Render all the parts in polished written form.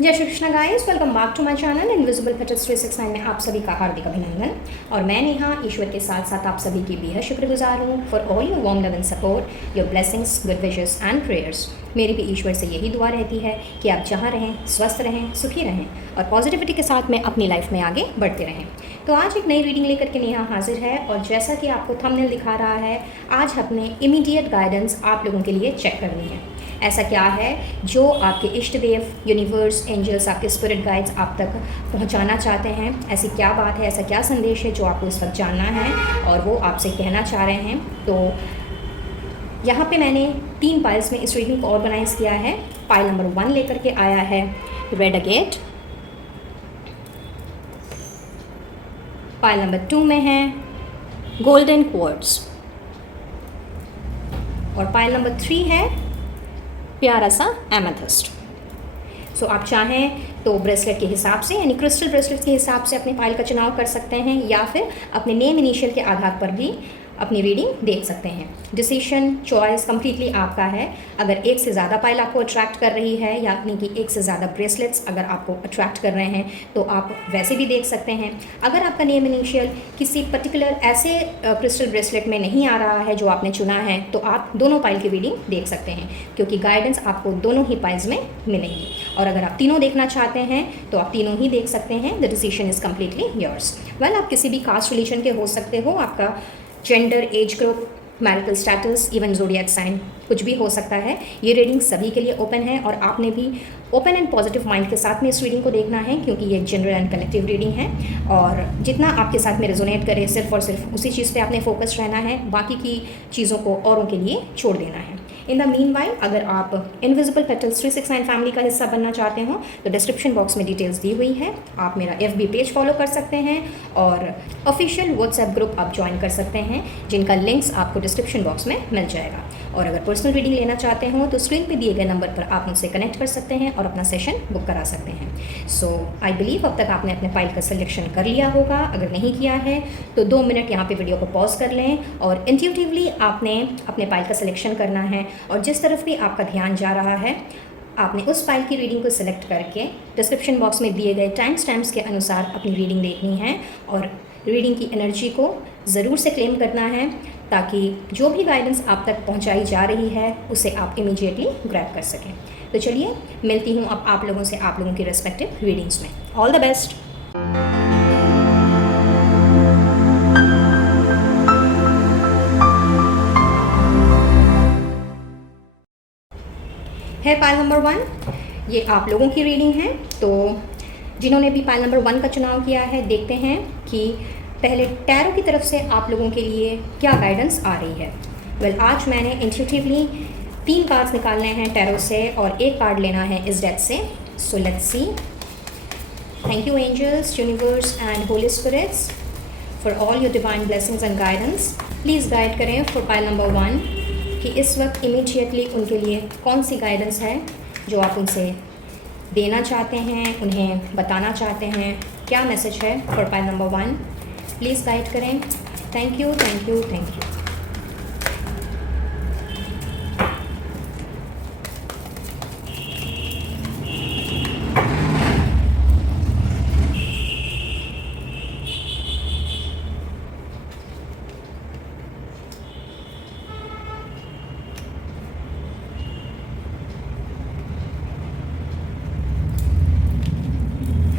जय Shri Krishna guys, welcome back to my channel invisible petals 369 में आप सभी का हार्दिक अभिनंदन। और मैं नेहा ईश्वर के साथ साथ आप सभी की बेहद शुक्रगुजार हूँ for all your warm love and support, your blessings, good wishes and prayers. मेरी भी ईश्वर से यही दुआ रहती है कि आप जहाँ रहें, स्वस्थ रहें, सुखी रहें और पॉजिटिविटी के साथ में अपनी लाइफ में आगे बढ़ते रहें। तो आज एक नई रीडिंग लेकर के नेहा हाजिर है और जैसा कि आपको थंबनेल दिखा रहा है, आज हमने इमीडिएट गाइडेंस आप लोगों के लिए चेक करनी है। ऐसा क्या है जो आपके इष्ट देव, यूनिवर्स, एंजल्स, आपके स्पिरिट गाइड्स आप तक पहुंचाना चाहते हैं। ऐसी क्या बात है, ऐसा क्या संदेश है जो आपको इस वक्त जानना है और वो आपसे कहना चाह रहे हैं। तो यहाँ पे मैंने 3 पाइल्स में इस रीडिंग को ऑर्गेनाइज किया है। पाइल नंबर 1 लेकर के आया है रेड अगेट। पाइल नंबर 2 में है गोल्डन क्वार्ट्ज और पाइल नंबर 3 है प्यारा सा एमेथिस्ट। सो आप चाहें तो ब्रेसलेट के हिसाब से यानी क्रिस्टल ब्रेसलेट के हिसाब से अपने पाइल का चुनाव कर सकते हैं या फिर अपने नेम इनिशियल के आधार पर भी अपनी रीडिंग देख सकते हैं। डिसीजन चॉइस कम्प्लीटली आपका है। अगर एक से ज़्यादा पाइल आपको अट्रैक्ट कर रही है यानी कि एक से ज़्यादा ब्रेसलेट्स अगर आपको अट्रैक्ट कर रहे हैं तो आप वैसे भी देख सकते हैं। अगर आपका नेम इनिशियल किसी पर्टिकुलर ऐसे क्रिस्टल ब्रेसलेट में नहीं आ रहा है जो आपने चुना है तो आप दोनों पाइल की रीडिंग देख सकते हैं क्योंकि गाइडेंस आपको दोनों ही पाइल्स में मिलेंगी। और अगर आप तीनों देखना चाहते हैं तो आप तीनों ही देख सकते हैं। The decision is completely yours. Well, आप किसी भी कास्ट रिलीजन के हो सकते हो, आपका gender, age group, marital status, even zodiac sign कुछ भी हो सकता है। ये रीडिंग सभी के लिए ओपन है और आपने भी ओपन एंड पॉजिटिव माइंड के साथ में इस रीडिंग को देखना है क्योंकि ये जनरल एंड कलेक्टिव रीडिंग है और जितना आपके साथ में रेजोनेट करे सिर्फ और सिर्फ उसी चीज़ पे आपने फोकस रहना है, बाकी की चीज़ों को औरों के लिए छोड़ देना है। इन द मीनवाइल अगर आप इनविजिबल पेटल्स 369 फैमिली का हिस्सा बनना चाहते हो तो डिस्क्रिप्शन बॉक्स में डिटेल्स दी हुई है। आप मेरा FB पेज फॉलो कर सकते हैं और ऑफिशियल व्हाट्सएप ग्रुप आप ज्वाइन कर सकते हैं जिनका लिंक्स आपको डिस्क्रिप्शन बॉक्स में मिल जाएगा। और अगर पर्सनल रीडिंग लेना चाहते हो तो स्क्रीन पे दिए गए नंबर पर आप मुझसे कनेक्ट कर सकते हैं और अपना सेशन बुक करा सकते हैं। सो आई बिलीव अब तक आपने अपने फाइल का सिलेक्शन कर लिया होगा। अगर नहीं किया है तो 2 मिनट यहाँ पे वीडियो को पॉज कर लें और इंट्यूटिवली आपने अपने फाइल का सिलेक्शन करना है और जिस तरफ भी आपका ध्यान जा रहा है आपने उस फाइल की रीडिंग को सिलेक्ट करके डिस्क्रिप्शन बॉक्स में दिए गए टाइम स्टैम्प्स के अनुसार अपनी रीडिंग देखनी है और रीडिंग की एनर्जी को ज़रूर से क्लेम करना है ताकि जो भी गाइडेंस आप तक पहुंचाई जा रही है उसे आप इमीडिएटली ग्रैब कर सकें। तो चलिए मिलती हूँ अब आप लोगों से आप लोगों की रेस्पेक्टिव रीडिंग्स में। All the best. है पाइल नंबर 1, ये आप लोगों की रीडिंग है। तो जिन्होंने भी पाइल नंबर 1 का चुनाव किया है देखते हैं कि पहले टैरो की तरफ से आप लोगों के लिए क्या गाइडेंस आ रही है। वेल, आज मैंने इंट्यूटिवली 3 कार्ड्स निकालने हैं टैरो से और एक कार्ड लेना है इस डेक से। So let's see. Thank you angels, universe and holy spirits for all your divine blessings and guidance. Please guide करें फॉर पाइल नंबर 1 कि इस वक्त इमीडिएटली उनके लिए कौन सी गाइडेंस है जो आप उनसे देना चाहते हैं, उन्हें बताना चाहते हैं। क्या मैसेज है for pile number 1? Please guide करें। Thank you, thank you, thank you.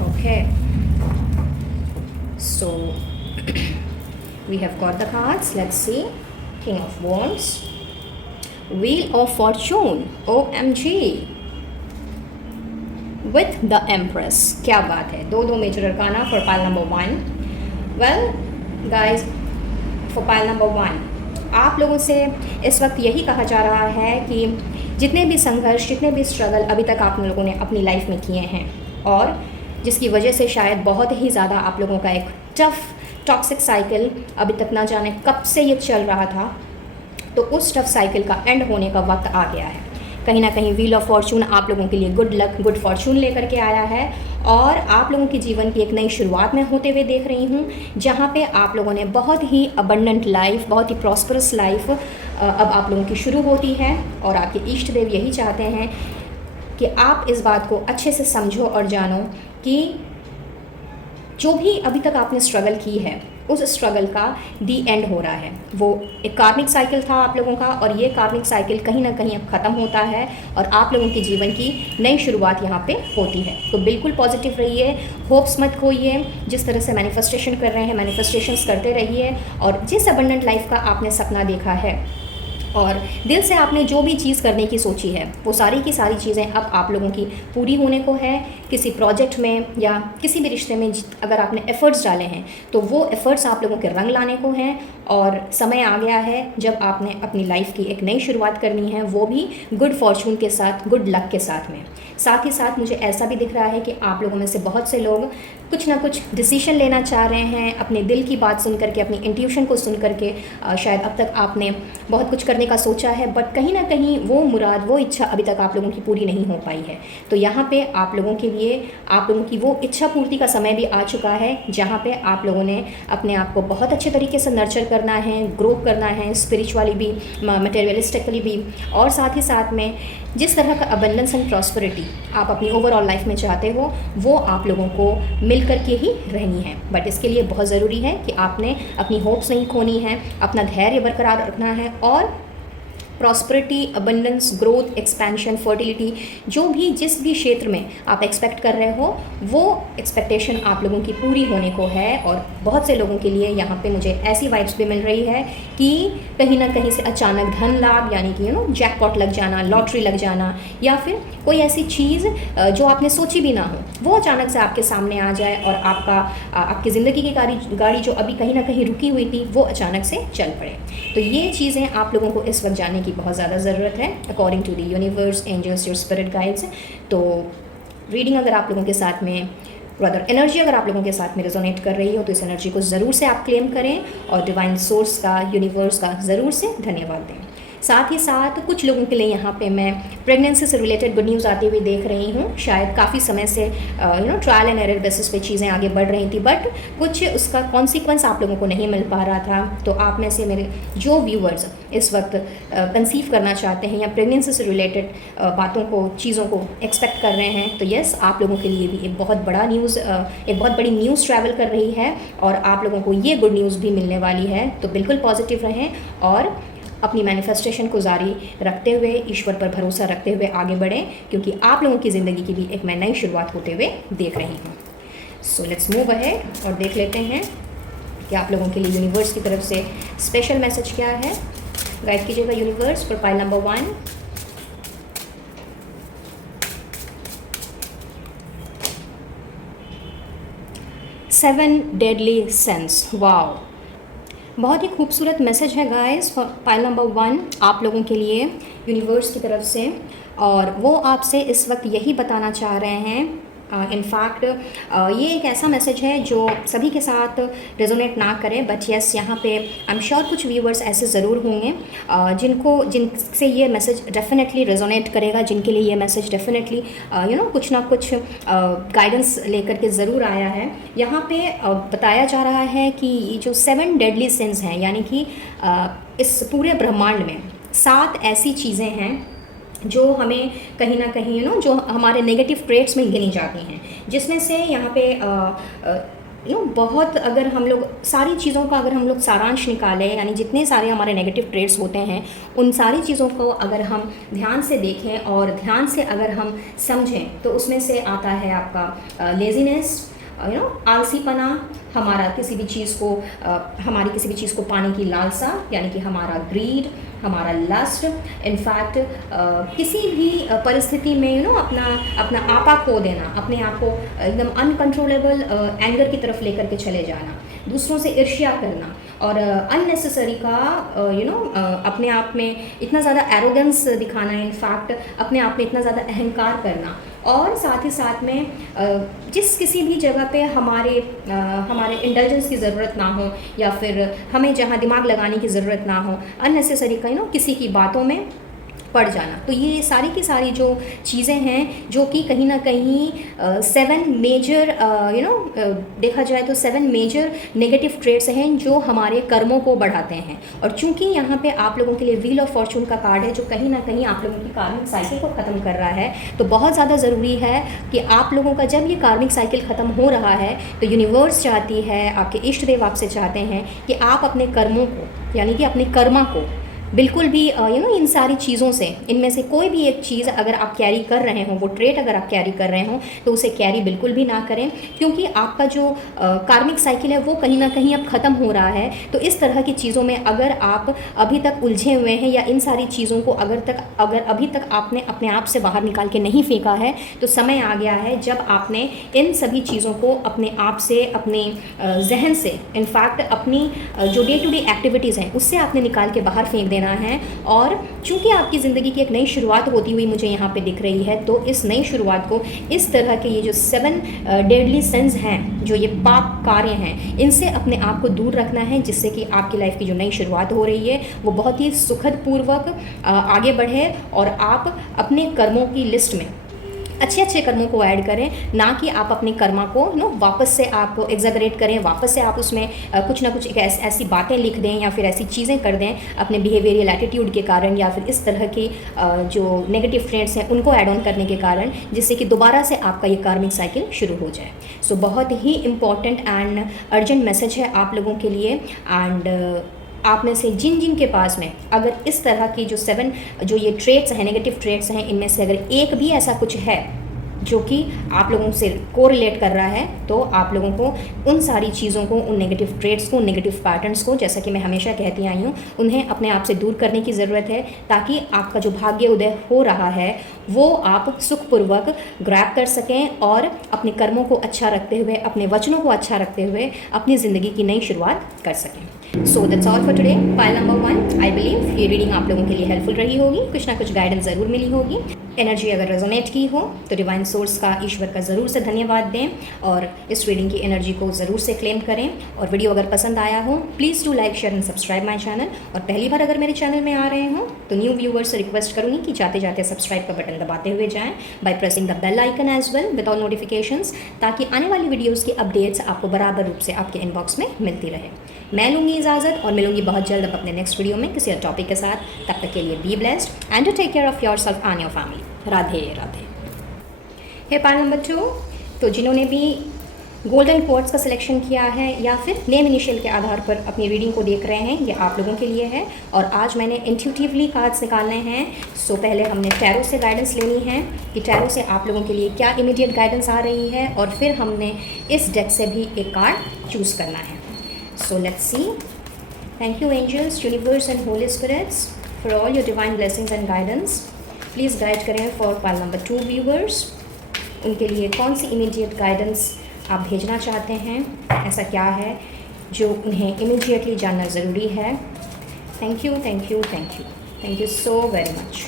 Okay, so we have got the cards. Let's see. King of Wands, Wheel of Fortune, OMG, with the Empress. क्या बात है, दो major arcana for pile number 1। Well guys, for pile number 1 आप लोगों से इस वक्त यही कहा जा रहा है कि जितने भी संघर्ष, जितने भी स्ट्रगल अभी तक आप लोगों ने अपनी लाइफ में किए हैं और जिसकी वजह से शायद बहुत ही ज़्यादा आप लोगों का एक टफ टॉक्सिक साइकिल अभी तक ना जाने कब से ये चल रहा था, तो उस टफ साइकिल का एंड होने का वक्त आ गया है। कहीं ना कहीं व्हील ऑफ फॉर्चून आप लोगों के लिए गुड लक, गुड फॉर्चून लेकर के आया है और आप लोगों के जीवन की एक नई शुरुआत में होते हुए देख रही हूँ जहाँ पे आप लोगों ने बहुत ही अबंडेंट लाइफ, बहुत ही प्रॉस्परस लाइफ अब आप लोगों की शुरू होती है और आपके इष्ट देव यही चाहते हैं कि आप इस बात को अच्छे से समझो और जानो कि जो भी अभी तक आपने स्ट्रगल की है उस स्ट्रगल का दी एंड हो रहा है। वो एक कार्मिक साइकिल था आप लोगों का, और ये कार्मिक साइकिल कहीं ना कहीं अब ख़त्म होता है और आप लोगों के जीवन की नई शुरुआत यहाँ पे होती है। तो बिल्कुल पॉजिटिव रहिए, होप्स मत खोइए। जिस तरह से मैनिफेस्टेशन कर रहे हैं, मैनिफेस्टेशंस करते रहिए, और जिस अबंडेंट लाइफ का आपने सपना देखा है और दिल से आपने जो भी चीज़ करने की सोची है, वो सारी की सारी चीज़ें अब आप लोगों की पूरी होने को है। किसी प्रोजेक्ट में या किसी भी रिश्ते में अगर आपने एफ़र्ट्स डाले हैं तो वो एफ़र्ट्स आप लोगों के रंग लाने को हैं, और समय आ गया है जब आपने अपनी लाइफ की एक नई शुरुआत करनी है, वो भी गुड फॉर्चून के साथ, गुड लक के साथ में। साथ ही साथ मुझे ऐसा भी दिख रहा है कि आप लोगों में से बहुत से लोग कुछ ना कुछ डिसीजन लेना चाह रहे हैं अपने दिल की बात सुन करके, अपनी इंट्यूशन को सुन करके। शायद अब तक आपने बहुत कुछ करने का सोचा है, बट कहीं ना कहीं वो मुराद, वो इच्छा अभी तक आप लोगों की पूरी नहीं हो पाई है। तो यहाँ पे आप लोगों के लिए, आप लोगों की वो इच्छा पूर्ति का समय भी आ चुका है, जहाँ पे आप लोगों ने अपने आप को बहुत अच्छे तरीके से नर्चर करना है, ग्रो करना है, स्पिरिचुअली भी, मटेरियलिस्टिकली भी, और साथ ही साथ में जिस तरह का अबंडेंस एंड प्रॉस्पेरिटी आप अपनी ओवरऑल लाइफ में चाहते हो, वो आप लोगों को मिल करके ही रहनी है। बट इसके लिए बहुत ज़रूरी है कि आपने अपनी होप्स नहीं खोनी है, अपना धैर्य बरकरार रखना है, और prosperity, abundance, growth, expansion, fertility, जो भी जिस भी क्षेत्र में आप एक्सपेक्ट कर रहे हो, वो एक्सपेक्टेशन आप लोगों की पूरी होने को है। और बहुत से लोगों के लिए यहाँ पे मुझे ऐसी वाइब्स भी मिल रही है कि कहीं ना कहीं से अचानक धन लाभ, यानी कि जैकपॉट लग जाना, लॉटरी लग जाना, या फिर कोई ऐसी चीज़ जो आपने सोची भी ना हो, वो अचानक से आपके सामने आ जाए, और आपकी ज़िंदगी की गाड़ी जो अभी कहीं ना कहीं रुकी हुई थी, वो अचानक से चल पड़े। तो ये चीज़ें आप लोगों को इस वक्त जानने की बहुत ज़्यादा ज़रूरत है, according to the universe, angels, your spirit guides. तो रीडिंग अगर आप लोगों के साथ में, रादर एनर्जी अगर आप लोगों के साथ में रेजोनेट कर रही हो, तो इस एनर्जी को ज़रूर से आप क्लेम करें, और डिवाइन सोर्स का, यूनिवर्स का ज़रूर से धन्यवाद दें। साथ ही साथ कुछ लोगों के लिए यहाँ पे मैं प्रेगनेंसी से रिलेटेड गुड न्यूज़ आती हुई देख रही हूँ। शायद काफ़ी समय से ट्रायल एंड एरर बेसिस पे चीज़ें आगे बढ़ रही थी, बट कुछ उसका कॉन्सिक्वेंस आप लोगों को नहीं मिल पा रहा था। तो आप में से मेरे जो व्यूअर्स इस वक्त कंसीव करना चाहते हैं या प्रेगनेंसी से रिलेटेड बातों को, चीज़ों को एक्सपेक्ट कर रहे हैं, तो यस, आप लोगों के लिए भी एक बहुत बड़ा न्यूज़, एक बहुत बड़ी न्यूज़ ट्रैवल कर रही है, और आप लोगों को ये गुड न्यूज़ भी मिलने वाली है। तो बिल्कुल पॉजिटिव रहें और अपनी मैनिफेस्टेशन को जारी रखते हुए, ईश्वर पर भरोसा रखते हुए आगे बढ़ें, क्योंकि आप लोगों की ज़िंदगी की भी एक मैं नई शुरुआत होते हुए देख रही हूँ। सो लेट्स मूव अहेड और देख लेते हैं कि आप लोगों के लिए यूनिवर्स की तरफ से स्पेशल मैसेज क्या है। गाइड कीजिएगा universe for pile number 1। Seven deadly sense. Wow, बहुत ही खूबसूरत मैसेज है गाइस, पाइल नंबर 1 आप लोगों के लिए यूनिवर्स की तरफ से, और वो आपसे इस वक्त यही बताना चाह रहे हैं। इनफैक्ट ये एक ऐसा मैसेज है जो सभी के साथ रेजोनेट ना करे, बट यस, यहाँ पे आई एम श्योर कुछ व्यूवर्स ऐसे ज़रूर होंगे जिनसे ये मैसेज डेफिनेटली रेजोनेट करेगा, जिनके लिए ये मैसेज डेफिनेटली कुछ ना कुछ गाइडेंस लेकर के ज़रूर आया है। यहाँ पे बताया जा रहा है कि ये जो 7 डेडली सिंस हैं, यानी कि इस पूरे ब्रह्मांड में 7 ऐसी चीज़ें हैं जो हमें कहीं ना कहीं जो हमारे नेगेटिव ट्रेट्स में गिनी जाती हैं, जिसमें से यहाँ पे बहुत, अगर हम लोग सारी चीज़ों का अगर हम लोग सारांश निकालें, यानी जितने सारे हमारे नेगेटिव ट्रेट्स होते हैं, उन सारी चीज़ों को अगर हम ध्यान से देखें और ध्यान से अगर हम समझें, तो उसमें से आता है आपका लेज़ीनेस, आलसीपना, हमारा किसी भी चीज़ को हमारी किसी भी चीज़ को पाने की लालसा, यानी कि हमारा ग्रीड, हमारा लस्ट। इनफैक्ट किसी भी परिस्थिति में अपना आपा खो देना, अपने आप को एकदम अनकंट्रोलेबल एंगर की तरफ लेकर के चले जाना, दूसरों से ईर्ष्या करना, और अननेसेसरी का अपने आप में इतना ज़्यादा एरोगेंस दिखाना, इनफैक्ट अपने आप में इतना ज़्यादा अहंकार करना, और साथ ही साथ में जिस किसी भी जगह पे हमारे इंटेलिजेंस की ज़रूरत ना हो, या फिर हमें जहाँ दिमाग लगाने की ज़रूरत ना हो, अननेसेसरी का किसी की बातों में पड़ जाना। तो ये सारी की सारी जो चीज़ें हैं जो कि कहीं ना कहीं 7 मेजर देखा जाए तो 7 मेजर नेगेटिव ट्रेड्स हैं जो हमारे कर्मों को बढ़ाते हैं। और चूंकि यहाँ पे आप लोगों के लिए व्हील ऑफ फॉर्चून का कार्ड है जो कहीं ना कहीं आप लोगों की कार्मिक साइकिल को ख़त्म कर रहा है, तो बहुत ज़्यादा ज़रूरी है कि आप लोगों का जब ये कार्मिक साइकिल ख़त्म हो रहा है तो यूनिवर्स चाहती है, आपके इष्ट देव आपसे चाहते हैं कि आप अपने कर्मों को यानी कि अपने कर्मा को बिल्कुल भी इन सारी चीज़ों से, इनमें से कोई भी एक चीज़ अगर आप कैरी कर रहे हो, वो ट्रेट अगर आप कैरी कर रहे हो तो उसे कैरी बिल्कुल भी ना करें, क्योंकि आपका जो कार्मिक साइकिल है वो कहीं ना कहीं अब ख़त्म हो रहा है। तो इस तरह की चीज़ों में अगर आप अभी तक उलझे हुए हैं या इन सारी चीज़ों को अगर अभी तक आपने अपने आप से बाहर निकाल के नहीं फेंका है, तो समय आ गया है जब आपने इन सभी चीज़ों को अपने आप से, अपने जहन से, इनफैक्ट अपनी जो डे टू डे एक्टिविटीज़ हैं उससे आपने निकाल के बाहर फेंक देना है। और चूंकि आपकी ज़िंदगी की एक नई शुरुआत होती हुई मुझे यहाँ पे दिख रही है, तो इस नई शुरुआत को इस तरह के ये जो 7 डेडली सिंस हैं, जो ये पाप कार्य हैं, इनसे अपने आप को दूर रखना है, जिससे कि आपकी लाइफ की जो नई शुरुआत हो रही है वो बहुत ही सुखद पूर्वक आगे बढ़े और आप अपने कर्मों की लिस्ट में अच्छे अच्छे कर्मों को ऐड करें, ना कि आप अपने कर्मा को वापस से आप एग्जैगरेट करें, वापस से आप उसमें कुछ ना कुछ ऐसी बातें लिख दें या फिर ऐसी चीज़ें कर दें अपने बिहेवियरल एटीट्यूड के कारण, या फिर इस तरह की जो नेगेटिव ट्रेड्स हैं उनको ऐड ऑन करने के कारण, जिससे कि दोबारा से आपका ये कार्मिक साइकिल शुरू हो जाए। सो बहुत ही इम्पॉर्टेंट एंड अर्जेंट मैसेज है आप लोगों के लिए। एंड आप में से जिन जिन के पास में अगर इस तरह की जो 7 जो ये ट्रेड्स हैं, नेगेटिव ट्रेड्स हैं, इनमें से अगर एक भी ऐसा कुछ है जो कि आप लोगों से कोरिलेट कर रहा है, तो आप लोगों को उन सारी चीज़ों को, उन नेगेटिव ट्रेड्स को, नेगेटिव पैटर्न्स को, जैसा कि मैं हमेशा कहती आई हूँ, उन्हें अपने आप से दूर करने की ज़रूरत है, ताकि आपका जो भाग्य उदय हो रहा है वो आप सुखपूर्वक ग्रैब कर सकें और अपने कर्मों को अच्छा रखते हुए, अपने वचनों को अच्छा रखते हुए अपनी ज़िंदगी की नई शुरुआत कर सकें। So that's all for today. Pile number 1, I believe ये रीडिंग आप लोगों के लिए हेल्पफुल रही होगी, कुछ ना कुछ गाइडेंस ज़रूर मिली होगी। एनर्जी अगर रेजोनेट की हो तो डिवाइन सोर्स का, ईश्वर का ज़रूर से धन्यवाद दें और इस रीडिंग की एनर्जी को ज़रूर से क्लेम करें। और वीडियो अगर पसंद आया हो please do like, share and subscribe my channel. और पहली बार अगर मेरे चैनल में आ रहे हो तो न्यू व्यूवर्स से रिक्वेस्ट करूँगी कि जाते जाते सब्सक्राइब का बटन दबाते हुए जाएँ by pressing the bell icon as well with all notifications, ताकि आने वाली वीडियोज़ की अपडेट्स आपको बराबर रूप से आपके इनबॉक्स में मिलती रहे। मैं लूँगी इजाज़त और मिलूँगी बहुत जल्द अपने नेक्स्ट वीडियो में किसी और टॉपिक के साथ। तब तक के लिए be blessed and to take care of yourself and your family. Radhe Radhe. Hey pile number 2, तो जिन्होंने भी गोल्डन क्वार्ट्स का सिलेक्शन किया है या फिर नेम इनिशियल के आधार पर अपनी रीडिंग को देख रहे हैं, ये आप लोगों के लिए है। और आज मैंने इंट्यूटिवली कार्ड्स निकालने हैं। सो पहले हमने टैरो से गाइडेंस लेनी है कि टैरो से आप लोगों के लिए क्या इमीडिएट गाइडेंस आ रही है, और फिर हमने इस डेक से भी एक कार्ड चूज़ करना है। So let's see. Thank you angels, universe and holy spirits for all your divine blessings and guidance. Please guide करें फॉर पाइल नंबर 2 व्यूवर्स, उनके लिए कौन सी इमीडिएट गाइडेंस आप भेजना चाहते हैं, ऐसा क्या है जो उन्हें इमीडिएटली जानना ज़रूरी है। Thank you, thank you, thank you, thank you so very much.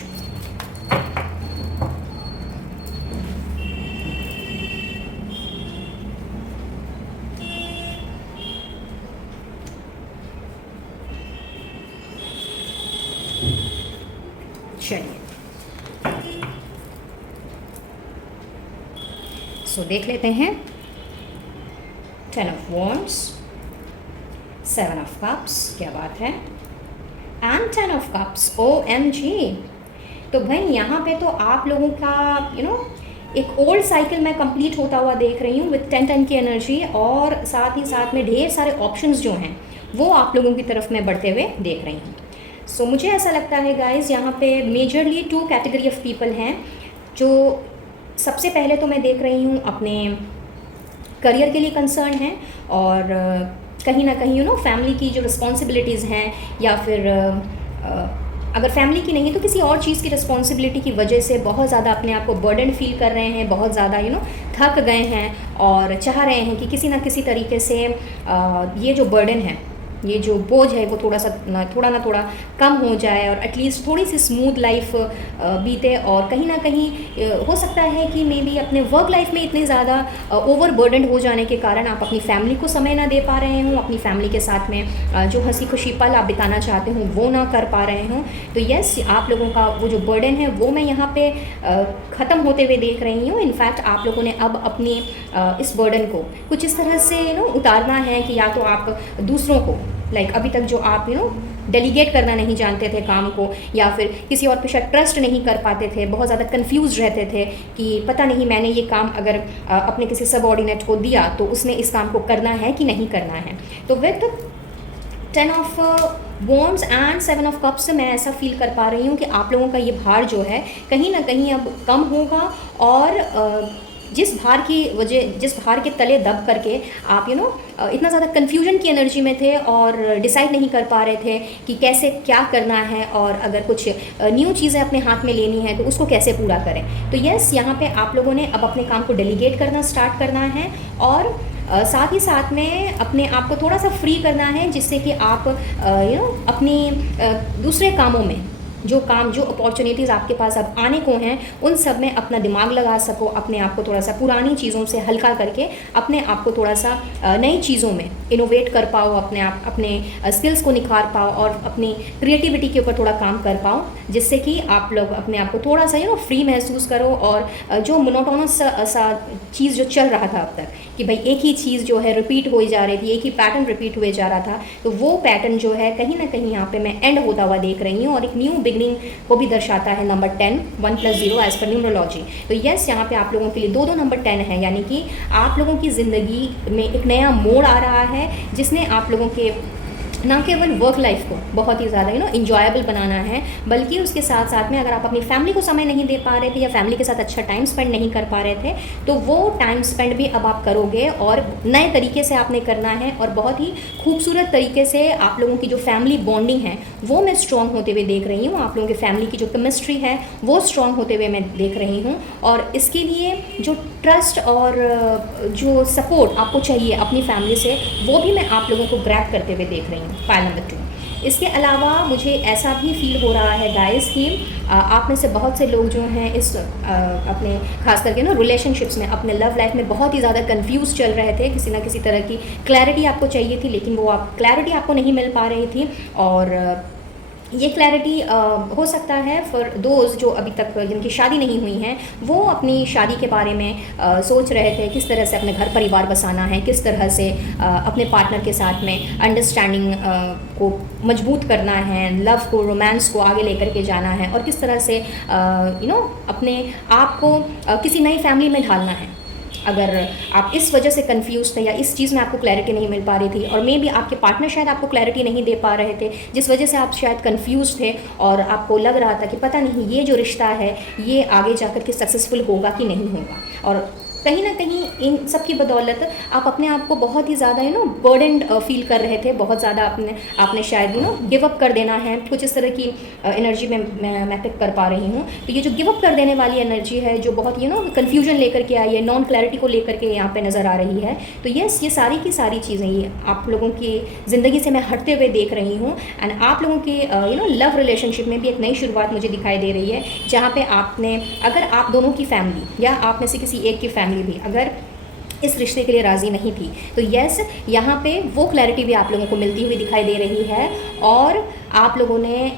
चलिए सो देख लेते हैं। 10 ऑफ वॉन्ड्स, 7 ऑफ कप्स, क्या बात है, एंड 10 ऑफ कप्स। OMG। तो भाई यहाँ पे तो आप लोगों का एक ओल्ड साइकिल मैं कंप्लीट होता हुआ देख रही हूँ विद 10 की एनर्जी, और साथ ही साथ में ढेर सारे ऑप्शंस जो हैं वो आप लोगों की तरफ में बढ़ते हुए देख रही हूँ। सो मुझे ऐसा लगता है गाइज यहाँ पे मेजरली 2 कैटेगरी ऑफ पीपल हैं। जो सबसे पहले तो मैं देख रही हूँ अपने करियर के लिए कंसर्न है, और कहीं ना कहीं फैमिली की जो रिस्पॉन्सिबिलिटीज़ हैं, या फिर अगर फैमिली की नहीं तो किसी और चीज़ की रिस्पॉन्सिबिलिटी की वजह से बहुत ज़्यादा अपने आप को बर्डन फील कर रहे हैं, बहुत ज़्यादा थक गए हैं और चाह रहे हैं कि किसी ना किसी तरीके से ये जो बर्डन है ये जो बोझ है वो थोड़ा ना थोड़ा कम हो जाए और एटलीस्ट थोड़ी सी स्मूथ लाइफ बीते। और कहीं ना कहीं हो सकता है कि मे बी अपने वर्क लाइफ में इतने ज़्यादा ओवर बर्डनड हो जाने के कारण आप अपनी फैमिली को समय ना दे पा रहे हों, अपनी फैमिली के साथ में जो हंसी खुशी पल आप बिताना चाहते हो वो ना कर पा रहे हों। तो यस, आप लोगों का वो जो बर्डन है वो मैं यहाँ पे ख़त्म होते हुए देख रही हूँ। इनफैक्ट आप लोगों ने अब अपनी इस बर्डन को कुछ इस तरह से उतारना है कि या तो आप दूसरों को अभी तक जो आप डेलीगेट करना नहीं जानते थे काम को, या फिर किसी और पे शायद ट्रस्ट नहीं कर पाते थे, बहुत ज़्यादा कंफ्यूज रहते थे कि पता नहीं मैंने ये काम अगर अपने किसी सबऑर्डिनेट को दिया तो उसने इस काम को करना है कि नहीं करना है। तो with 10 of wands and 7 of cups से मैं ऐसा फील कर पा रही हूँ कि आप लोगों का ये भार जो है कहीं ना कहीं अब कम होगा। और जिस भार के तले दब करके आप इतना ज़्यादा कन्फ्यूजन की एनर्जी में थे और डिसाइड नहीं कर पा रहे थे कि कैसे क्या करना है, और अगर कुछ न्यू चीज़ें अपने हाथ में लेनी है तो उसको कैसे पूरा करें। तो यस, यहाँ पे आप लोगों ने अब अपने काम को डेलीगेट करना स्टार्ट करना है और साथ ही साथ में अपने आप को थोड़ा सा फ्री करना है, जिससे कि आप अपनी दूसरे कामों में जो अपॉर्चुनिटीज़ आपके पास अब आने को हैं उन सब में अपना दिमाग लगा सको, अपने आप को थोड़ा सा पुरानी चीज़ों से हल्का करके अपने आप को थोड़ा सा नई चीज़ों में इनोवेट कर पाओ, अपने स्किल्स को निखार पाओ और अपनी क्रिएटिविटी के ऊपर थोड़ा काम कर पाओ, जिससे कि आप लोग अपने आप को थोड़ा सा फ्री महसूस करो। और जो मोनोटोनस सा चीज़ जो चल रहा था अब तक कि भाई एक ही चीज़ जो है रिपीट हो जा रही थी, एक ही पैटर्न रिपीट हुए जा रहा था, तो वो पैटर्न जो है कहीं ना कहीं यहाँ पे मैं एंड होता हुआ देख रही हूँ और एक न्यू बिगनिंग को भी दर्शाता है नंबर 10, 1 + 0 एज पर न्यूमरोलॉजी। तो यस, यहाँ पे आप लोगों के लिए दो नंबर 10 है, यानी कि आप लोगों की ज़िंदगी में एक नया मोड़ आ रहा है जिसने आप लोगों के ना केवल वर्क लाइफ को बहुत ही ज़्यादा इंजॉयबल बनाना है, बल्कि उसके साथ साथ में अगर आप अपनी फैमिली को समय नहीं दे पा रहे थे या फैमिली के साथ अच्छा टाइम स्पेंड नहीं कर पा रहे थे तो वो टाइम स्पेंड भी अब आप करोगे और नए तरीके से आपने करना है और बहुत ही खूबसूरत तरीके से आप लोगों की जो फैमिली बॉन्डिंग है वो मैं स्ट्रॉन्ग होते हुए देख रही हूँ। आप लोगों की फैमिली की जो केमिस्ट्री है वो स्ट्रॉन्ग होते हुए मैं देख रही हूँ और इसके लिए जो ट्रस्ट और जो सपोर्ट आपको चाहिए अपनी फैमिली से वो भी मैं आप लोगों को ग्रैब करते हुए देख रही हूँ। File number 2। इसके अलावा मुझे ऐसा भी फील हो रहा है गाइस कि आप में से बहुत से लोग जो हैं इस अपने खास करके रिलेशनशिप्स में, अपने लव लाइफ में बहुत ही ज़्यादा कंफ्यूज चल रहे थे। किसी ना किसी तरह की क्लैरिटी आपको चाहिए थी, लेकिन वो क्लैरिटी आपको नहीं मिल पा रही थी। और ये क्लैरिटी हो सकता है फॉर दोज जो अभी तक जिनकी शादी नहीं हुई है, वो अपनी शादी के बारे में सोच रहे थे किस तरह से अपने घर परिवार बसाना है, किस तरह से अपने पार्टनर के साथ में अंडरस्टैंडिंग को मजबूत करना है, लव को, रोमांस को आगे लेकर के जाना है और किस तरह से अपने आप को किसी नई फैमिली में ढालना है। अगर आप इस वजह से कंफ्यूज थे या इस चीज़ में आपको क्लैरिटी नहीं मिल पा रही थी और मे बी आपके पार्टनर शायद आपको क्लैरिटी नहीं दे पा रहे थे, जिस वजह से आप शायद कंफ्यूज थे और आपको लग रहा था कि पता नहीं ये जो रिश्ता है ये आगे जाकर के सक्सेसफुल होगा कि नहीं होगा। और कहीं ना कहीं इन सब की बदौलत आप अपने आप को बहुत ही ज़्यादा बर्डन फील कर रहे थे, बहुत ज़्यादा आपने शायद गिव अप कर देना है, कुछ इस तरह की एनर्जी में मैं पिक कर पा रही हूँ। तो ये जो गिव अप कर देने वाली एनर्जी है जो बहुत कन्फ्यूजन लेकर के आई है, नॉन क्लैरिटी को लेकर के यहाँ पे नज़र आ रही है। तो यस, ये सारी की सारी चीज़ें ये आप लोगों की ज़िंदगी से मैं हटते हुए देख रही हूँ एंड आप लोगों की लव रिलेशनशिप में भी एक नई शुरुआत मुझे दिखाई दे रही है, जहाँ पे अगर आप दोनों की फैमिली या आप में से किसी एक की फैमिली भी अगर इस रिश्ते के लिए राज़ी नहीं थी तो यस, यहाँ पे वो क्लैरिटी भी आप लोगों को मिलती हुई दिखाई दे रही है और आप लोगों ने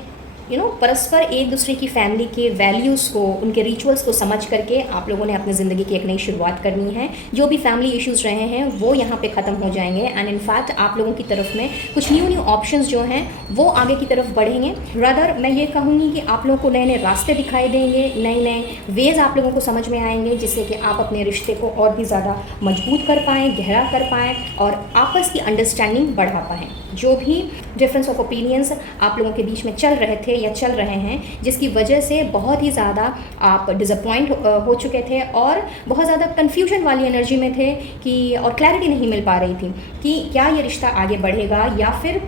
परस्पर एक दूसरे की फैमिली के वैल्यूज़ को, उनके रिचुअल्स को समझ करके आप लोगों ने अपनी ज़िंदगी की एक नई शुरुआत करनी है। जो भी फैमिली इश्यूज़ रहे हैं वो यहाँ पे ख़त्म हो जाएंगे एंड इनफैक्ट आप लोगों की तरफ में कुछ न्यू ऑप्शंस जो हैं वो आगे की तरफ बढ़ेंगे। रादर मैं ये कहूँगी कि आप लोगों को नए नए रास्ते दिखाई देंगे, नए नए वेज़ आप लोगों को समझ में आएंगे, जिससे कि आप अपने रिश्ते को और भी ज़्यादा मजबूत कर पाएँ, गहरा कर पाएँ और आपस की अंडरस्टैंडिंग बढ़ा पाएँ। जो भी डिफरेंस ऑफ ओपिनियंस आप लोगों के बीच में चल रहे थे या चल रहे हैं, जिसकी वजह से बहुत ही ज़्यादा आप डिसअपॉइंट हो चुके थे और बहुत ज़्यादा कन्फ्यूजन वाली एनर्जी में थे कि और क्लैरिटी नहीं मिल पा रही थी कि क्या ये रिश्ता आगे बढ़ेगा या फिर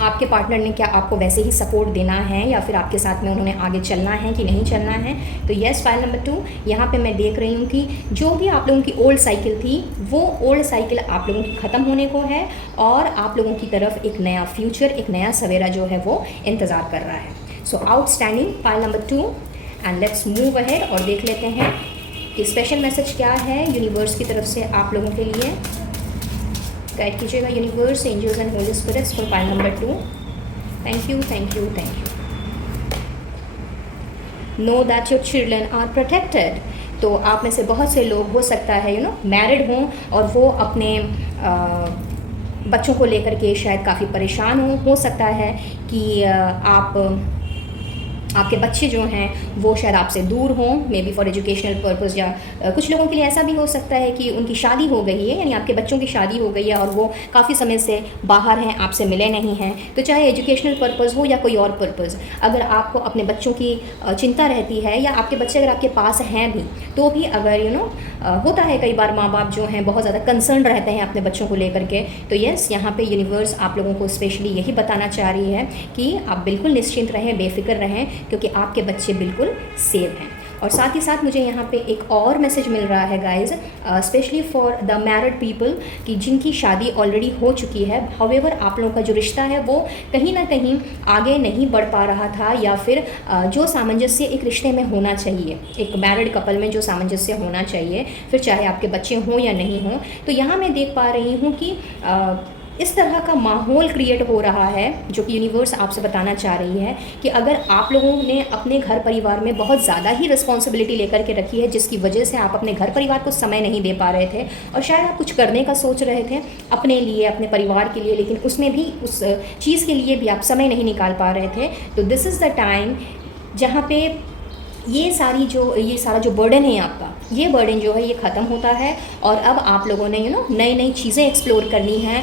आपके पार्टनर ने क्या आपको वैसे ही सपोर्ट देना है या फिर आपके साथ में उन्होंने आगे चलना है कि नहीं चलना है। तो यस, फाइल नंबर 2, यहाँ पे मैं देख रही हूँ कि जो भी आप लोगों की ओल्ड साइकिल थी वो ओल्ड साइकिल आप लोगों की ख़त्म होने को है और आप लोगों की तरफ एक नया फ्यूचर, एक नया सवेरा जो है वो इंतज़ार कर रहा है। So outstanding file number 2, and let's move ahead और देख लेते हैं कि स्पेशल मैसेज क्या है यूनिवर्स की तरफ से आप लोगों के लिए। गाइड कीजिएगा universe, angels and holy spirits for file number 2। Thank you, thank you, thank you. Know that your children are protected. तो आप में से बहुत से लोग हो सकता है मैरिड हों और वो अपने बच्चों को लेकर के शायद काफ़ी परेशान हो सकता है कि आपके बच्चे जो हैं वो शायद आपसे दूर हों, may be for educational purpose, या कुछ लोगों के लिए ऐसा भी हो सकता है कि उनकी शादी हो गई है, यानी आपके बच्चों की शादी हो गई है और वो काफ़ी समय से बाहर हैं, आपसे मिले नहीं हैं। तो चाहे एजुकेशनल पर्पज़ हो या कोई और पर्पज़, अगर आपको अपने बच्चों की चिंता रहती है या आपके बच्चे अगर आपके पास हैं भी, तो भी अगर होता है कई बार माँ बाप जो हैं बहुत ज़्यादा कंसर्न रहते हैं अपने बच्चों को लेकर के, तो यस, यहाँ पे यूनिवर्स आप लोगों को स्पेशली यही बताना चाह रही है कि आप बिल्कुल निश्चिंत रहें, बेफिक्र रहें, क्योंकि आपके बच्चे बिल्कुल सेफ हैं। और साथ ही साथ मुझे यहाँ पे एक और मैसेज मिल रहा है guys, specially for the married people, कि जिनकी शादी ऑलरेडी हो चुकी है, हाउएवर आप लोगों का जो रिश्ता है वो कहीं ना कहीं आगे नहीं बढ़ पा रहा था, या फिर जो सामंजस्य एक रिश्ते में होना चाहिए, एक मैरिड कपल में जो सामंजस्य होना चाहिए, फिर चाहे आपके बच्चे हों या नहीं हों, तो यहाँ मैं देख पा रही हूँ कि इस तरह का माहौल क्रिएट हो रहा है जो कि यूनिवर्स आपसे बताना चाह रही है कि अगर आप लोगों ने अपने घर परिवार में बहुत ज़्यादा ही रिस्पॉन्सिबिलिटी लेकर के रखी है, जिसकी वजह से आप अपने घर परिवार को समय नहीं दे पा रहे थे, और शायद आप कुछ करने का सोच रहे थे अपने लिए, अपने परिवार के लिए, लेकिन उसमें भी उस चीज़ के लिए भी आप समय नहीं निकाल पा रहे थे, तो दिस इज़ द टाइम जहाँ पे ये सारा जो बर्डन है आपका, ये बर्डन जो है ये ख़त्म होता है और अब आप लोगों ने नई नई चीज़ें एक्सप्लोर करनी है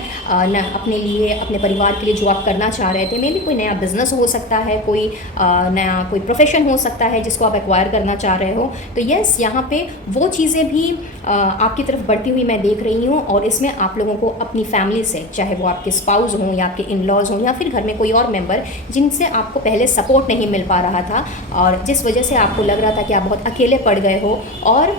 अपने लिए, अपने परिवार के लिए, जो आप करना चाह रहे थे। मे बी कोई नया बिजनेस हो सकता है, कोई नया कोई प्रोफेशन हो सकता है जिसको आप एक्वायर करना चाह रहे हो। तो यस, यहाँ पे वो चीज़ें भी आपकी तरफ बढ़ती हुई मैं देख रही हूँ, और इसमें आप लोगों को अपनी फैमिली से, चाहे वो आपके स्पाउस हों या आपके इन लॉज हों या फिर घर में कोई और मेम्बर जिनसे आपको पहले सपोर्ट नहीं मिल पा रहा था और जिस वजह से आपको लग रहा था कि आप बहुत अकेले पड़ गए हो और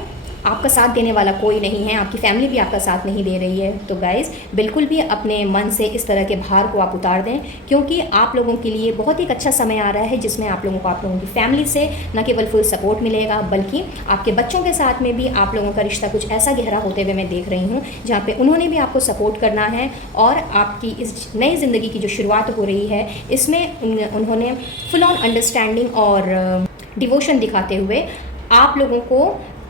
आपका साथ देने वाला कोई नहीं है, आपकी फैमिली भी आपका साथ नहीं दे रही है, तो गाइज़ बिल्कुल भी अपने मन से इस तरह के भार को आप उतार दें, क्योंकि आप लोगों के लिए बहुत ही अच्छा समय आ रहा है जिसमें आप लोगों की फैमिली से न केवल फुल सपोर्ट मिलेगा, बल्कि आपके बच्चों के साथ में भी आप लोगों का रिश्ता कुछ ऐसा गहरा होते हुए मैं देख रही हूँ जहाँ पर उन्होंने भी आपको सपोर्ट करना है और आपकी इस नई ज़िंदगी की जो शुरुआत हो रही है इसमें उन्होंने फुल ऑन अंडरस्टैंडिंग और डिवोशन दिखाते हुए आप लोगों को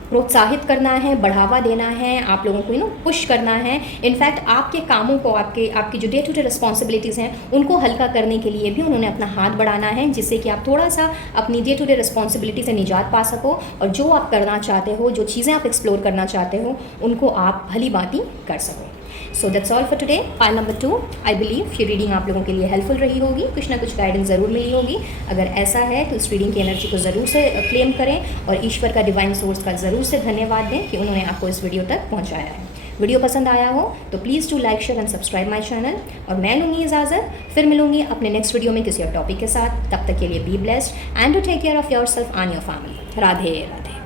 प्रोत्साहित करना है, बढ़ावा देना है, आप लोगों को पुश करना है। इनफैक्ट आपके कामों को, आपकी जो डे टू डे रिस्पॉन्सिबिलिटीज़ हैं उनको हल्का करने के लिए भी उन्होंने अपना हाथ बढ़ाना है, जिससे कि आप थोड़ा सा अपनी डे टू डे रिस्पॉन्सिबिलिटी से निजात पा सको और जो आप करना चाहते हो, जो चीज़ें आप एक्सप्लोर करना चाहते हो, उनको आप भली भांति कर सको। So that's all for today. File number 2, I believe ये रीडिंग आप लोगों के लिए हेल्पफुल रही होगी, कुछ ना कुछ गाइडेंस ज़रूर मिली होगी। अगर ऐसा है तो इस रीडिंग की एनर्जी को ज़रूर से क्लेम करें और ईश्वर का डिवाइन सोर्स का ज़रूर से धन्यवाद दें कि उन्होंने आपको इस वीडियो तक पहुँचाया है। वीडियो पसंद आया हो तो please do like, share and subscribe my channel, और मैं लूँगी इजाज़त, फिर मिलूँगी अपने नेक्स्ट वीडियो में किसी और टॉपिक के साथ। तब तक के लिए be blessed and to take care of yourself and your family. Radhe Radhe.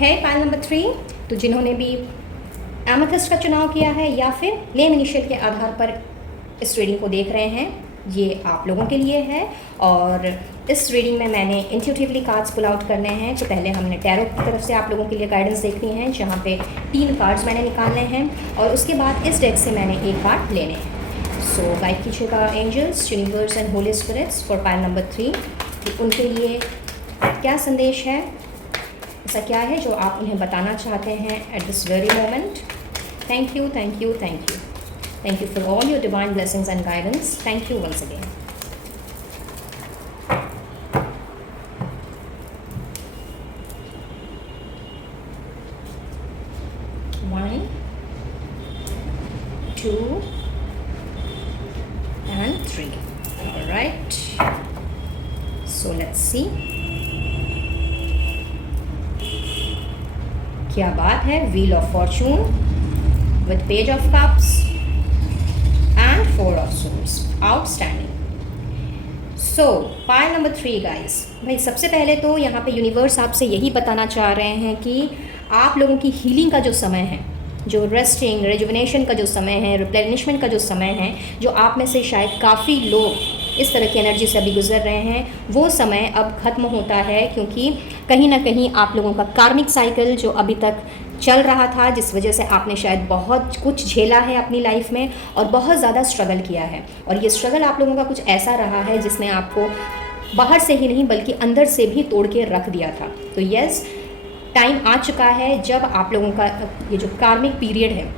है फाइल नंबर 3, तो जिन्होंने भी एमेथिस्ट का चुनाव किया है या फिर नेम इनिशियल के आधार पर इस रीडिंग को देख रहे हैं, ये आप लोगों के लिए है। और इस रीडिंग में मैंने इंट्यूटिवली कार्ड्स पुल आउट करने हैं। तो पहले हमने टैरो की तरफ से आप लोगों के लिए गाइडेंस देखनी है, जहाँ पे 3 कार्ड्स मैंने निकालने हैं और उसके बाद इस डेक से मैंने 1 कार्ड लेने हैं। सो गाइड कीजिएगा angels, universe and holy spirits for file number 3, कि उनके लिए क्या संदेश है, ऐसा क्या है जो आप उन्हें बताना चाहते हैं at this very moment. Thank you, thank you, thank you, thank you for all your divine blessings and guidance. Thank you once again. One, 2 and 3. All right. So let's see. क्या बात है, wheel of Fortune with page of cups and 4 of source, outstanding. So pile number 3 guys, भाई सबसे पहले तो यहाँ पे universe आपसे यही बताना चाह रहे हैं कि आप लोगों की हीलिंग का जो समय है, जो रेस्टिंग रेजुविनेशन का जो समय है, रिप्लेनिशमेंट का जो समय है, जो आप में से शायद काफ़ी लोग इस तरह की एनर्जी से अभी गुजर रहे हैं, वो समय अब ख़त्म होता है। क्योंकि कहीं ना कहीं आप लोगों का कार्मिक साइकिल जो अभी तक चल रहा था, जिस वजह से आपने शायद बहुत कुछ झेला है अपनी लाइफ में और बहुत ज़्यादा स्ट्रगल किया है, और ये स्ट्रगल आप लोगों का कुछ ऐसा रहा है जिसने आपको बाहर से ही नहीं बल्कि अंदर से भी तोड़ के रख दिया था। तो यस, टाइम आ चुका है जब आप लोगों का ये जो कार्मिक पीरियड है,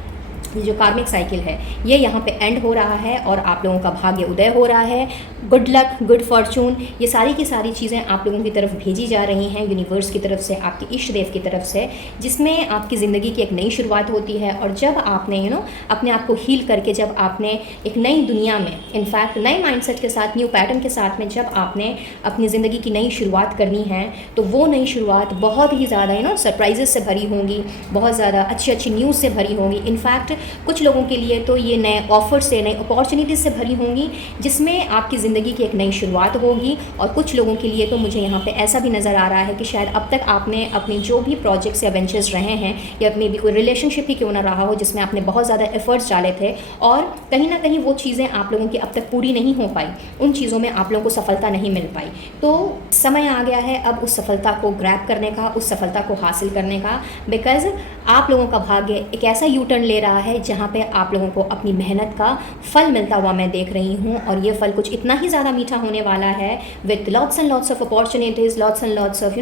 ये जो कार्मिक साइकिल है, ये यहाँ पे एंड हो रहा है और आप लोगों का भाग्य उदय हो रहा है। गुड लक, गुड फॉर्चून, ये सारी की सारी चीज़ें आप लोगों की तरफ भेजी जा रही हैं यूनिवर्स की तरफ से, आपके इष्ट देव की तरफ से, जिसमें आपकी ज़िंदगी की एक नई शुरुआत होती है। और जब आपने अपने आप को हील करके, जब आपने एक नई दुनिया में, इनफैक्ट नए माइंडसेट के साथ, न्यू पैटर्न के साथ में जब आपने अपनी ज़िंदगी की नई शुरुआत करनी है, तो वो नई शुरुआत बहुत ही ज़्यादा सरप्राइजेस से भरी होंगी, बहुत ज़्यादा अच्छी अच्छी न्यूज़ से भरी होंगी। इनफैक्ट कुछ लोगों के लिए तो ये नए ऑफर से, नई अपॉर्चुनिटीज़ से भरी होंगी, जिसमें आपकी ज़िंदगी की एक नई शुरुआत होगी। और कुछ लोगों के लिए तो मुझे यहाँ पे ऐसा भी नज़र आ रहा है कि शायद अब तक आपने अपने जो भी प्रोजेक्ट्स या वेंचर्स रहे हैं, या मे भी कोई रिलेशनशिप ही क्यों ना रहा हो, जिसमें आपने बहुत ज़्यादा एफर्ट्स डाले थे और कहीं ना कहीं वो चीज़ें आप लोगों की अब तक पूरी नहीं हो पाई, उन चीज़ों में आप लोगों को सफलता नहीं मिल पाई। तो समय आ गया है अब उस सफलता को ग्रैब करने का, उस सफलता को हासिल करने का, बिकॉज आप लोगों का भाग्य एक ऐसा यू टर्न ले रहा है जहाँ पे आप लोगों को अपनी मेहनत का फल मिलता हुआ मैं देख रही हूँ। और ये फल कुछ इतना ही ज़्यादा मीठा होने वाला है, with lots and lots of opportunities, lots and lots of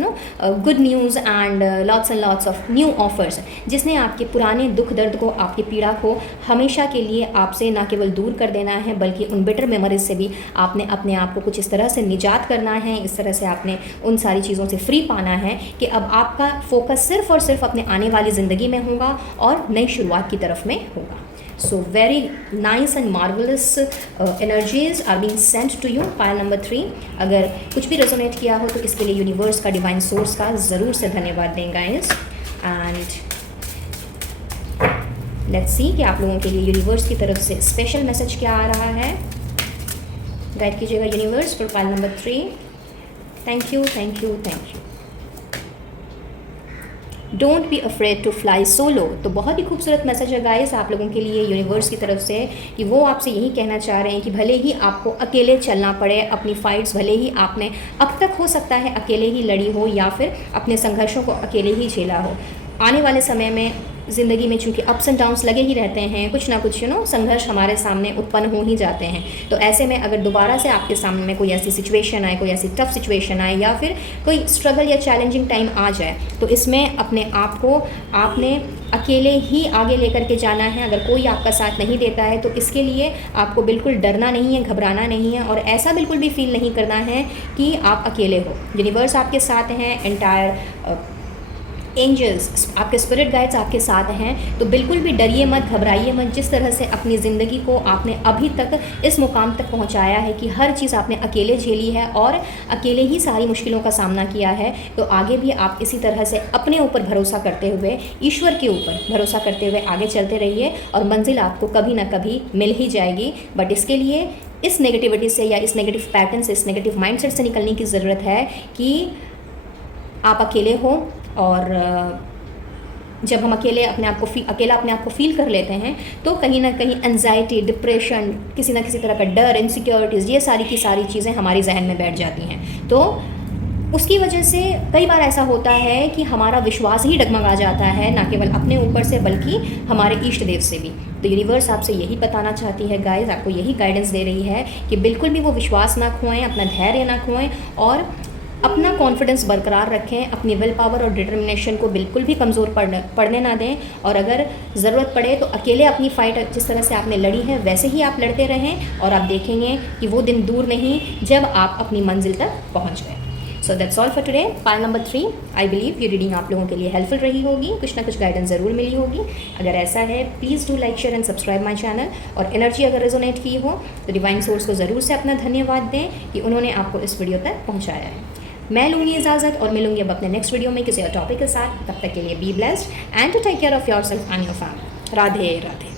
good news and lots and lots of new offers, जिसने आपके पुराने दुख दर्द को, आपकी पीड़ा को हमेशा के लिए आपसे ना केवल दूर कर देना है, बल्कि उन बिटर मेमोरीज से भी आपने अपने आप को कुछ इस तरह से निजात करना है, इस तरह से आपने उन सारी चीज़ों से फ्री पाना है कि अब आपका फोकस सिर्फ और सिर्फ अपने आने वाली ज़िंदगी में होगा और नई शुरुआत की तरफ में होगा। So very nice and marvelous energies are being sent to you, pile number 3। अगर कुछ भी रेजोनेट किया हो तो इसके लिए यूनिवर्स का, डिवाइन सोर्स का ज़रूर से धन्यवाद दें गाइस। एंड लेट्स सी कि आप लोगों के लिए यूनिवर्स की तरफ से स्पेशल मैसेज क्या आ रहा है। गाइड कीजिएगा universe for pile number 3। Thank you, thank you, thank you. Don't be afraid to fly solo. तो बहुत ही खूबसूरत मैसेज है गाइस आप लोगों के लिए यूनिवर्स की तरफ से, कि वो आपसे यही कहना चाह रहे हैं कि भले ही आपको अकेले चलना पड़े, अपनी फाइट्स भले ही आपने अब तक हो सकता है अकेले ही लड़ी हो, या फिर अपने संघर्षों को अकेले ही झेला हो, आने वाले समय में ज़िंदगी में चूँकि अप्स एंड डाउन्स लगे ही रहते हैं, कुछ ना कुछ संघर्ष हमारे सामने उत्पन्न हो ही जाते हैं। तो ऐसे में अगर दोबारा से आपके सामने में कोई ऐसी सिचुएशन आए, कोई ऐसी टफ सिचुएशन आए, या फिर कोई स्ट्रगल या चैलेंजिंग टाइम आ जाए, तो इसमें अपने आप को आपने अकेले ही आगे लेकर के जाना है। अगर कोई आपका साथ नहीं देता है तो इसके लिए आपको बिल्कुल डरना नहीं है, घबराना नहीं है, और ऐसा बिल्कुल भी फील नहीं करना है कि आप अकेले हो। यूनिवर्स आपके साथ हैं, एंटायर एंजल्स, आपके स्पिरिट गाइड्स आपके साथ हैं। तो बिल्कुल भी डरिए मत, घबराइए मत। जिस तरह से अपनी ज़िंदगी को आपने अभी तक इस मुकाम तक पहुंचाया है कि हर चीज़ आपने अकेले झेली है और अकेले ही सारी मुश्किलों का सामना किया है, तो आगे भी आप इसी तरह से अपने ऊपर भरोसा करते हुए, ईश्वर के ऊपर भरोसा करते हुए आगे चलते रहिए, और मंजिल आपको कभी ना कभी मिल ही जाएगी। बट इसके लिए इस नेगेटिविटी से, या इस नेगेटिव पैटर्न से, इस नेगेटिव माइंडसेट से निकलने की ज़रूरत है कि आप अकेले हो। और जब हम अकेला अपने आप को फील कर लेते हैं, तो कहीं ना कहीं एंजाइटी, डिप्रेशन, किसी ना किसी तरह का डर, इनसिक्योरिटीज़, ये सारी की सारी चीज़ें हमारी जहन में बैठ जाती हैं। तो उसकी वजह से कई बार ऐसा होता है कि हमारा विश्वास ही डगमगा जाता है, ना केवल अपने ऊपर से बल्कि हमारे इष्ट देव से भी। तो यूनिवर्स आपसे यही बताना चाहती है गाइस, आपको यही गाइडेंस दे रही है कि बिल्कुल भी वो विश्वास ना खोएं, अपना धैर्य ना खोएं, और अपना कॉन्फिडेंस बरकरार रखें। अपनी विल पावर और डिटर्मिनेशन को बिल्कुल भी कमज़ोर पड़ने ना दें, और अगर ज़रूरत पड़े तो अकेले अपनी फ़ाइट जिस तरह से आपने लड़ी है वैसे ही आप लड़ते रहें, और आप देखेंगे कि वो दिन दूर नहीं जब आप अपनी मंजिल तक पहुंच गए। So that's all for today, pile number 3। I believe ये रीडिंग आप लोगों के लिए हेल्पफुल रही होगी, कुछ ना कुछ गाइडेंस ज़रूर मिली होगी। अगर ऐसा है please do like, share and subscribe my channel. और एनर्जी अगर रेजोनेट की हो तो डिवाइन सोर्स को ज़रूर से अपना धन्यवाद दें कि उन्होंने आपको इस वीडियो तक पहुँचाया है। मैं लूँगी इजाज़त और मिलूंगी अब अपने नेक्स्ट वीडियो में किसी और टॉपिक के साथ। तब तक के लिए be blessed and to take care of yourself and your family. Radhe Radhe.